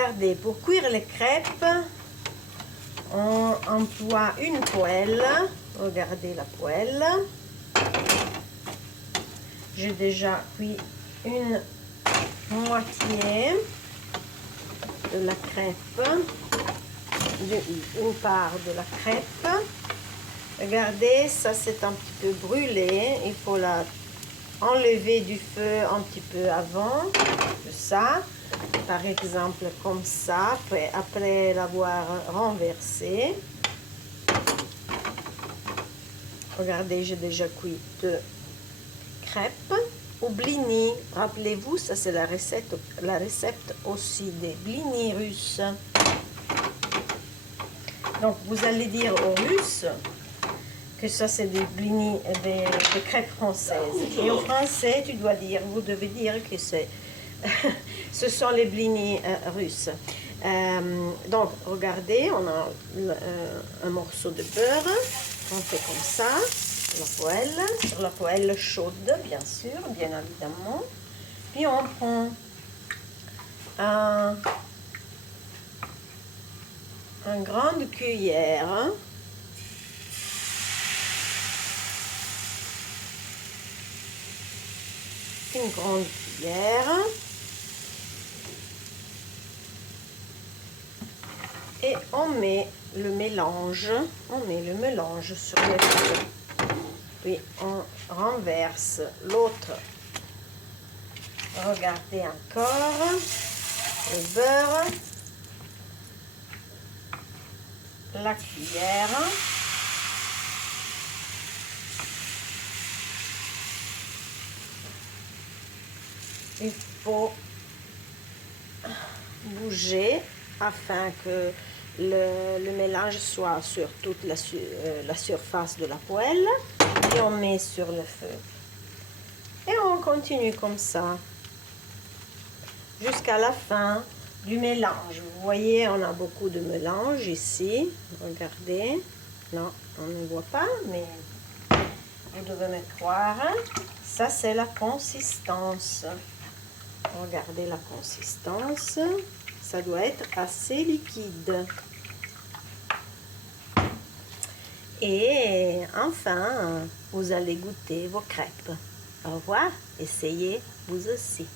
regardez, pour cuire les crêpes, on emploie une poêle. Regardez la poêle. J'ai déjà cuit une moitié de la crêpe, une part de la crêpe. Regardez, ça c'est un petit peu brûlé. Il faut la enlever du feu un petit peu avant de ça. Par exemple comme ça, après l'avoir renversé. Regardez, j'ai déjà cuit 2 crêpes ou blinis. Rappelez-vous, ça c'est la recette aussi des blinis russes. Donc vous allez dire aux Russes que ça c'est des blinis, des crêpes françaises. Et aux Français, vous devez dire que ce sont les blinis russes. Donc regardez, on a un morceau de beurre, on fait comme ça, sur la poêle chaude bien sûr, bien évidemment. Puis on prend une grande cuillère, une grande cuillère, et on met le mélange sur le feu. Puis on renverse l'autre. Regardez encore le beurre, la cuillère, il faut bouger afin que le mélange soit sur toute la surface de la poêle, et on met sur le feu et on continue comme ça jusqu'à la fin du mélange. Vous voyez, on a beaucoup de mélange ici, regardez, non, on ne voit pas, mais vous devez me croire. Ça c'est la consistance. Regardez la consistance, ça doit être assez liquide. Et enfin, vous allez goûter vos crêpes. Au revoir, essayez vous aussi.